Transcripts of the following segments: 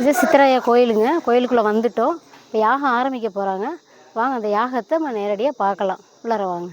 இது சித்தராயா கோயிலுங்க. கோயிலுக்குள்ளே வந்துட்டோம். இப்போ யாகம் ஆரம்பிக்க போகிறாங்க வாங்க அந்த யாகத்தை நம்ம நேரடியாக பார்க்கலாம். உள்ளார வாங்க.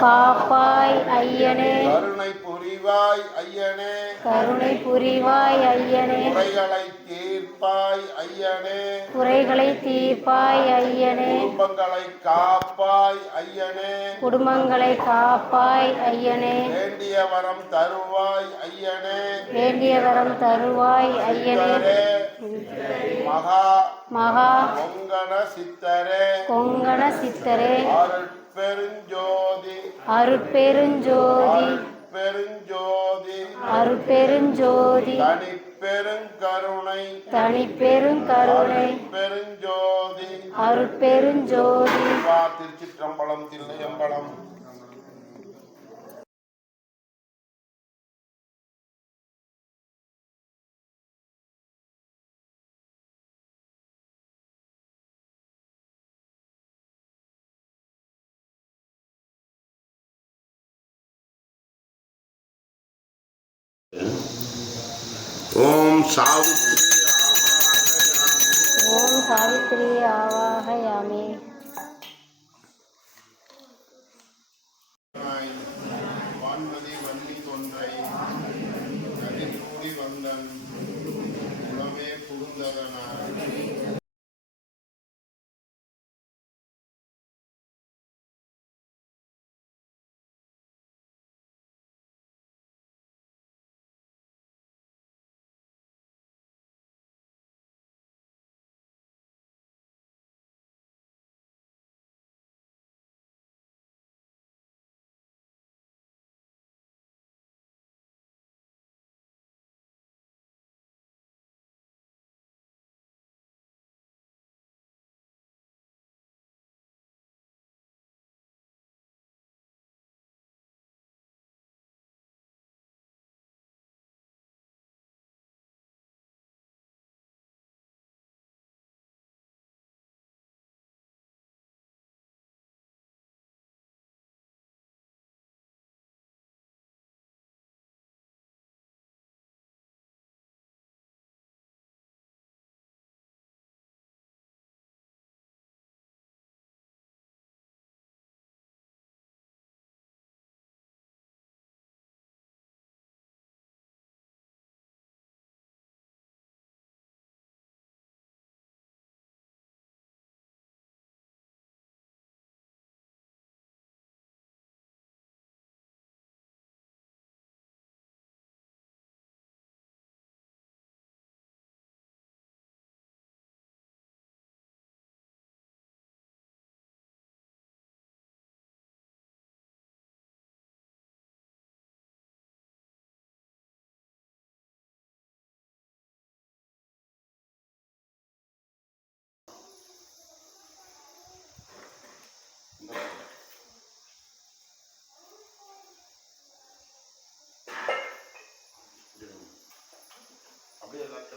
காப்பாய் ஐயனே. கருணை புரிவாய் ஐயனே. கருணை புரிவாய் ஐயனே. குறைகளை தீர்ப்பாய் ஐயனே. குறைகளை தீர்ப்பாய் ஐயனே. குடும்பங்களை காப்பாய் ஐயனே. குடும்பங்களை காப்பாய் ஐயனே. வேண்டிய வரம் தருவாய் ஐயனே. வேண்டிய வரம் தருவாய் ஐயனே. மகா. மகா. பொங்கன சித்தரே. கொங்கண சித்தரே. அருட்பெருஞ்சோதி. அருட்பெருஞ்சோதி. பெருஞ்சோதி அருட்பெருஞ்சோதி. தனிப்பெருங்கருணை. தனிப்பெருங்கருணை. பெருஞ்சோதி அருட்பெருஞ்சோதி. திருச்சிற்றம்பலம் தில்லையம்பலம். ओम सावित्री आवाहयामि ओम सावित्री आवाहयामि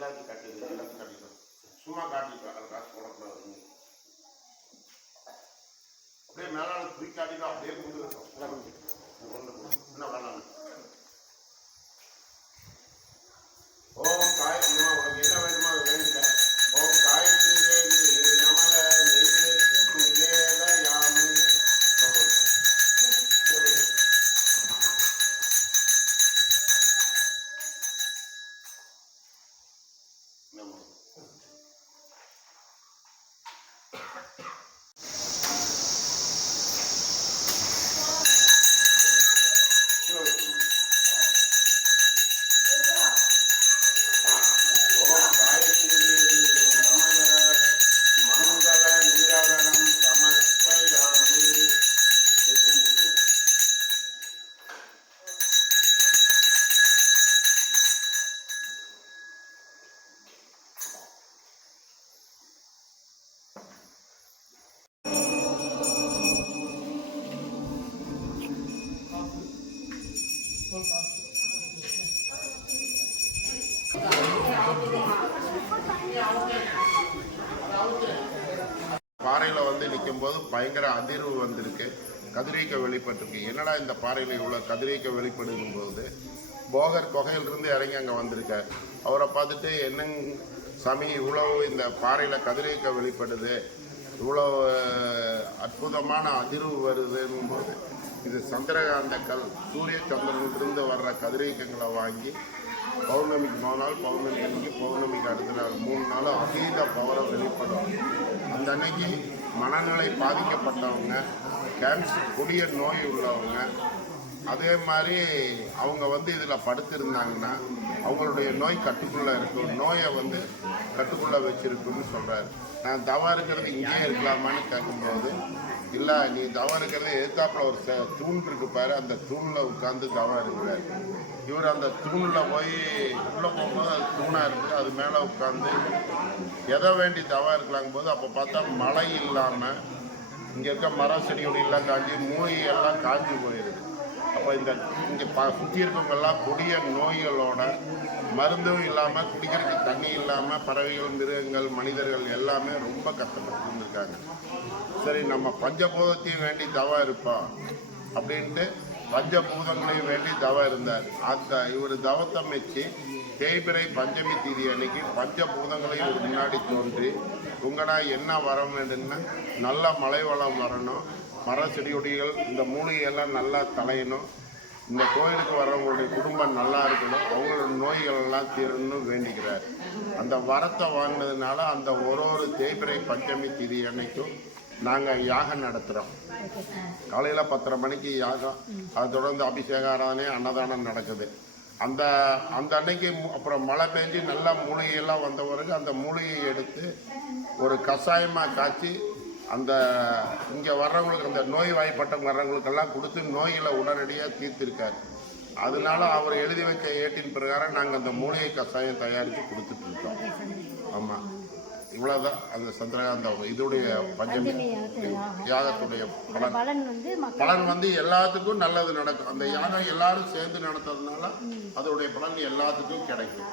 அப்படியே எல்லா- எல்லாத்தையும் காட்டிடு சும்மா காட்டிட்டு அது காசு போடக்கூடாது அப்படியே மேலாளர் தூக்கி அப்படியே meu amor. போது பயங்கர அதிர்வு வந்திருக்கு. கதிரியக்க வெளிப்பட்டிருக்கு. என்னடா இந்த பாறையில் இவ்வளோ கதிரியக்க வெளிப்படுங்கும் போது போகர் குகையிலிருந்து இறங்கி அங்கே வந்திருக்கார். அவரை பார்த்துட்டு என்னங்க சாமி இவ்வளோ இந்த பாறையில் கதிரியக்க வெளிப்படுது. இவ்வளோ அற்புதமான அதிர்வு வருதுன்னும் போது இது சந்திரகாந்த கல் சூரிய சந்திரனிலிருந்து வர்ற கதிரியக்கங்களை வாங்கி பௌர்ணமிக்கு மூணு நாள் பௌர்ணமி அன்னைக்கு பௌர்ணமிக்கு அடுத்த நாள் மூணு நாள் அதீத பவரை வெளிப்படும். அந்த அன்னைக்கு மனநிலை பாதிக்கப்பட்டவங்க கேன்சர் கொடிய நோய் உள்ளவங்க அதே மாதிரி அவங்க வந்து இதில் படுத்திருந்தாங்கன்னா அவங்களுடைய நோய் கட்டுக்குள்ளே இருக்கும் நோயை வந்து கட்டுக்குள்ளே வச்சுருக்குன்னு சொல்கிறாரு நான் தவா இருக்கிறது இங்கேயே இருக்கலாமான்னு கேட்கும்போது இல்லை நீ தவம் இருக்கிறது எதிர்த்தாப்புல ஒரு ச- தூண் இருக்கு பாரு அந்த தூணில் உட்காந்து தவம் இருக்கிறார். இவர் அந்த தூணில் போய் உள்ளே போகும்போது அது தூணாக இருக்குது அது மேலே உட்காந்து எதை வேண்டி தவம் இருக்கலாங்கும் போது அப்போ பார்த்தா மழை இல்லாமல் இங்கே இருக்க மரம் செடி கொடியெல்லாம் காஞ்சி மூலிகையெல்லாம் காஞ்சி போயிடுது இப்போ இந்த இங்கே ப சுற்றி இருக்கவங்கெல்லாம் கொடிய நோய்களோட மருந்தும் இல்லாமல் குடிக்கிறதுக்கு தண்ணி இல்லாமல் பறவைகள் மிருகங்கள் மனிதர்கள் எல்லாமே ரொம்ப கஷ்டப்பட்டு இருந்திருக்காங்க சரி நம்ம பஞ்சபூதத்தையும் வேண்டி தவா இருப்போம் அப்படின்ட்டு பஞ்சபூதங்களையும் வேண்டி தவா இருந்தார். அந்த இவர் தவத்தை மெச்சு தேய்பிரை பஞ்சமி தீதி அன்னைக்கு பஞ்சபூதங்களையும் இவர் முன்னாடி தோன்றி உங்கடா என்ன வர வேண்டும்னா நல்ல மழை வளம் வரணும் மர செடியொடிகள் இந்த மூலிகையெல்லாம் நல்லா தலையணும். இந்த கோயிலுக்கு வர்றவங்களுடைய குடும்பம் நல்லா இருக்கணும். அவங்களோட நோய்கள் எல்லாம் தீரணும்னு வேண்டிக்கிறார். அந்த வரத்தை வாங்கினதுனால அந்த ஒரு ஒரு தேய்பிரை பஞ்சமி திதி அன்னைக்கும் நாங்கள் யாகம் நடத்துகிறோம் காலையில் பத்தரை மணிக்கு யாகம். அதை தொடர்ந்து அபிஷேக ஆராதனை அன்னதானம் நடக்குது. அந்த அந்த அன்னைக்கு அப்புறம் மழை பெஞ்சு நல்லா மூலிகையெல்லாம் வந்த பிறகு அந்த மூலிகையை எடுத்து ஒரு கஷாயமாக காய்ச்சி அந்த இங்கே வர்றவங்களுக்கு அந்த நோய் வாய்ப்பட்டவங்க வர்றவங்களுக்கெல்லாம் கொடுத்து நோய்களை உடனடியாக தீர்த்திருக்காரு. அதனால அவர் எழுதி வைத்த ஏட்டின் பிரகாரம் நாங்கள் அந்த மூலிகை கஷாயம் தயாரித்து கொடுத்துட்ருக்கோம் ஆமாம் இவ்வளோதான் அந்த சந்திரகாந்த இதோடைய பஞ்சமி. யாகத்துடைய பலன். பலன் வந்து எல்லாத்துக்கும் நல்லது நடக்கும். அந்த யாகம் எல்லாரும் சேர்ந்து நடத்துறதுனால அதோடைய பலன் எல்லாத்துக்கும் கிடைக்கும்.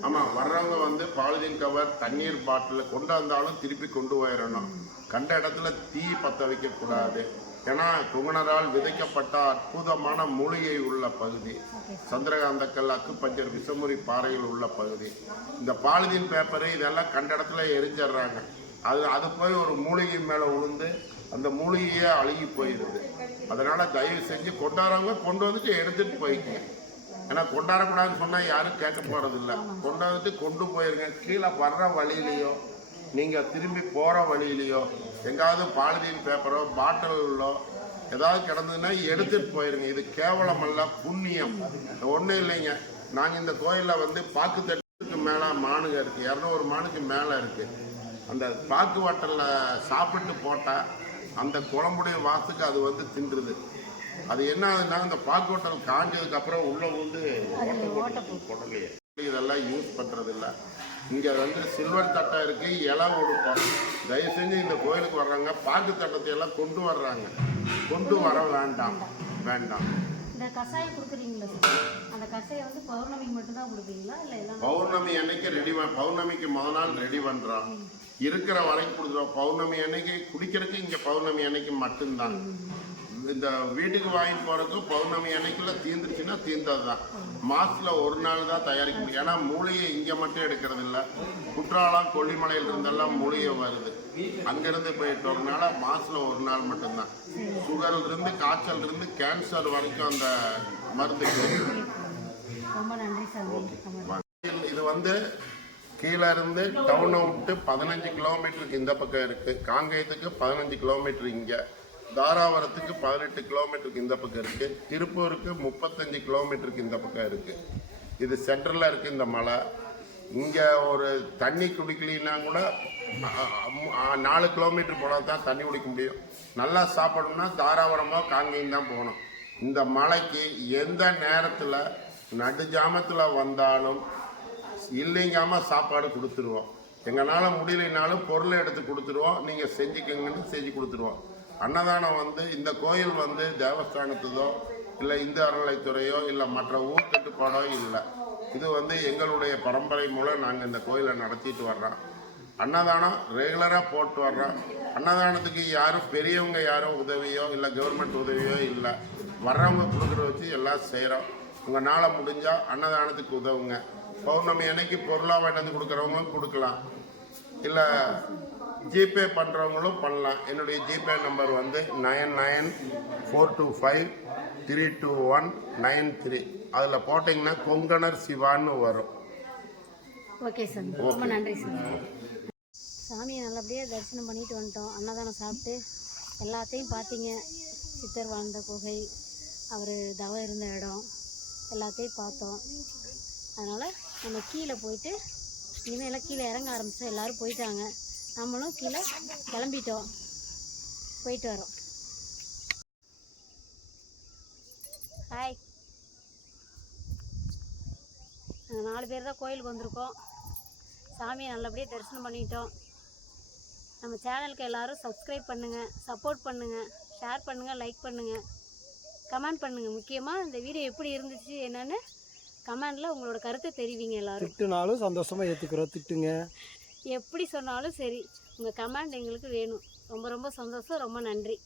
ஆமாம் வர்றவங்க வந்து பாலிதீன் கவர் தண்ணீர் பாட்டில் கொண்டு வந்தாலும் திருப்பி கொண்டு போயிடணும். கண்ட இடத்துல தீ பற்ற வைக்கக்கூடாது. ஏன்னா குமணரால் விதைக்கப்பட்ட அற்புதமான மூலிகை உள்ள பகுதி. சந்திரகாந்த கல்லாக்கு அக்குப்பஞ்சர் விசமுறி பாறைகள் உள்ள பகுதி. இந்த பாலிதீன் பேப்பரு இதெல்லாம் கண்ட இடத்துல எரிஞ்சிடுறாங்க. அது அது போய் ஒரு மூலிகை மேலே விழுந்து அந்த மூலிகையே அழுகி போயிடுது அதனால தயவு செஞ்சு கொண்டாடுறவங்க கொண்டு வந்துட்டு எடுத்துட்டு போய்க்குங்க. ஏன்னா கொண்டாடக்கூடாதுன்னு சொன்னால் யாரும் கேட்க போகிறதில்ல கொண்டாந்துட்டு கொண்டு போயிருங்க. கீழே வர்ற வழியிலையோ நீங்கள் திரும்பி போகிற வழியிலையோ எங்காவது பாலிதீன் பேப்பரோ பாட்டிலோ ஏதாவது கிடந்ததுன்னா எடுத்துட்டு போயிருங்க. இது கேவலம் அல்ல புண்ணியம். ஒன்றும் இல்லைங்க. நாங்கள் இந்த கோயிலில் வந்து பாக்கு தட்டுக்கு மேலே மானுங்க இருக்குது இரநூறு மானுக்கு மேலே இருக்குது அந்த பாக்கு வாட்டலில் சாப்பிட்டு போட்டால் அந்த குழம்புடைய வாசத்துக்கு அது வந்து தின்றுது. அது என்ன ஆகுதுன்னா அந்த பாக்கு ஹோட்டல் காஞ்சதுக்கு அப்புறம் உள்ள வந்து குடலையே இதெல்லாம் யூஸ் பண்றது இல்ல இங்க வந்து சில்வர் தட்டை இருக்கு இலை உடுப்போம். தயவு செஞ்சு இந்த கோயிலுக்கு வர்றாங்க பாக்கு தட்டத்தை எல்லாம் கொண்டு வர்றாங்க. கொண்டு வர வேண்டாம். வேண்டாம். இந்த கஷாயம் கொடுக்குறீங்களா சார் அந்த கஷாயம் வந்து பௌர்ணமிக்கு மட்டும்தான் கொடுப்பீங்களா? இல்லை எல்லாம் பௌர்ணமி அன்னைக்கு ரெடி பௌர்ணமிக்கு முத நாள் ரெடி பண்றோம் இருக்கிற வரைக்கும் கொடுத்துருவோம் பௌர்ணமி அன்னைக்கு குடிக்கிறதுக்கு இங்க பௌர்ணமி அன்னைக்கு மட்டும்தான். இந்த வீட்டுக்கு வாங்கிட்டு போறதுக்கு பௌர்ணமி அன்னைக்குள்ள தீந்துருச்சுன்னா தீர்ந்தது தான் மாசத்துல ஒரு நாள் தான் தயாரிக்க முடியும். ஏன்னா மூலிகை இங்க மட்டும் எடுக்கிறது இல்ல. குற்றாலம் கொல்லிமலையில இருந்தெல்லாம் மூலிகை வருது. அங்கிருந்து போயிட்டு வரனால மாசத்துல ஒரு நாள் மட்டும்தான். சுகர்ல இருந்து காய்ச்சல் இருந்து கேன்சர் வரைக்கும் அந்த மருந்து. ரொம்ப நன்றி இது வந்து கீழே இருந்து டவுனை விட்டு பதினஞ்சு கிலோமீட்டருக்கு இந்த பக்கம் இருக்கு. காங்கேயத்துக்கு பதினஞ்சு கிலோமீட்டர் இங்க. தாராவரத்துக்கு பதினெட்டு கிலோமீட்டருக்கு இந்த பக்கம் இருக்கு. திருப்பூருக்கு முப்பத்தஞ்சு கிலோமீட்டருக்கு இந்த பக்கம் இருக்கு. இது சென்ட்ரலில் இருக்கு இந்த மலை. இங்கே ஒரு தண்ணி குடிக்கலைன்னா கூட நாலு கிலோமீட்டர் போனால் தான் தண்ணி குடிக்க முடியும். நல்லா சாப்பிடணும்னா தாராபுரமோ காங்கேயம் தான் போகணும். இந்த மலைக்கு எந்த நேரத்தில் நடுஜாமத்தில் வந்தாலும் இல்லைங்காமல் சாப்பாடு கொடுத்துருவோம். எங்களால் முடியலைனாலும் பொருளை எடுத்து கொடுத்துருவோம். நீங்கள் செஞ்சுக்கங்கன்னு செஞ்சு கொடுத்துருவோம். அன்னதானம் வந்து இந்த கோயில் வந்து தேவஸ்தானத்துதோ இல்லை இந்து அறநிலைத்துறையோ இல்லை மற்ற ஊர் கட்டுப்பாடோ இல்லை. இது வந்து எங்களுடைய பரம்பரை மூலம் நாங்கள் இந்த கோயிலை நடத்திட்டு வர்றோம். அன்னதானம் ரெகுலராக போட்டு வர்றோம். அன்னதானத்துக்கு யாரும் பெரியவங்க யாரும் உதவியோ இல்லை கவர்மெண்ட் உதவியோ இல்லை. வர்றவங்க கொடுக்குற வச்சு எல்லாம் செய்கிறோம் உங்கள் நாளை முடிஞ்சால் அன்னதானத்துக்கு உதவுங்க. பௌர்ணமி அன்னைக்கு பொருளாக வாங்கிட்டு வந்து கொடுக்குறவங்களும் கொடுக்கலாம். இல்லை ஜிபே பண்ணுறவங்களும் பண்ணலாம். என்னுடைய ஜிபே நம்பர் வந்து nine nine four two five three two one nine three. அதில் போட்டிங்கன்னா கொங்கணர் சிவான்னு வரும். Okay sir. ரொம்ப நன்றி சார். சாமியை நல்லபடியாக தரிசனம் பண்ணிட்டு வந்துட்டோம். அன்னதானம் சாப்பிட்டு எல்லாத்தையும் பார்த்தீங்க. சித்தர் வாழ்ந்த குகை அவர் தவம் இருந்த இடம் எல்லாத்தையும் பார்த்தோம். அதனால் நம்ம கீழே போயிட்டு இனிமேல் கீழே இறங்க ஆரம்பிச்சோம் எல்லோரும் போயிட்டாங்க. நம்மளும் கீழே கிளம்பிட்டோம். போயிட்டு வரோம். ஹாய் நாங்கள் நாலு பேர் தான் கோயிலுக்கு வந்திருக்கோம். சாமியை நல்லபடியாக தரிசனம் பண்ணிட்டோம். நம்ம சேனலுக்கு எல்லாரும் சப்ஸ்கிரைப் பண்ணுங்கள் சப்போர்ட் பண்ணுங்கள் ஷேர் பண்ணுங்கள் லைக் பண்ணுங்கள் கமெண்ட் பண்ணுங்கள் முக்கியமாக இந்த வீடியோ எப்படி இருந்துச்சு என்னன்னு கமெண்டில் உங்களோட கருத்தை தெரிவிங்க எல்லோரும். திட்டுனாலும் சந்தோஷமாக ஏற்றுக்கிறோம் திட்டுங்க. எப்படி சொன்னாலும் சரி. உங்கள் கமெண்ட் எங்களுக்கு வேணும். ரொம்ப ரொம்ப சந்தோஷம். ரொம்ப நன்றி.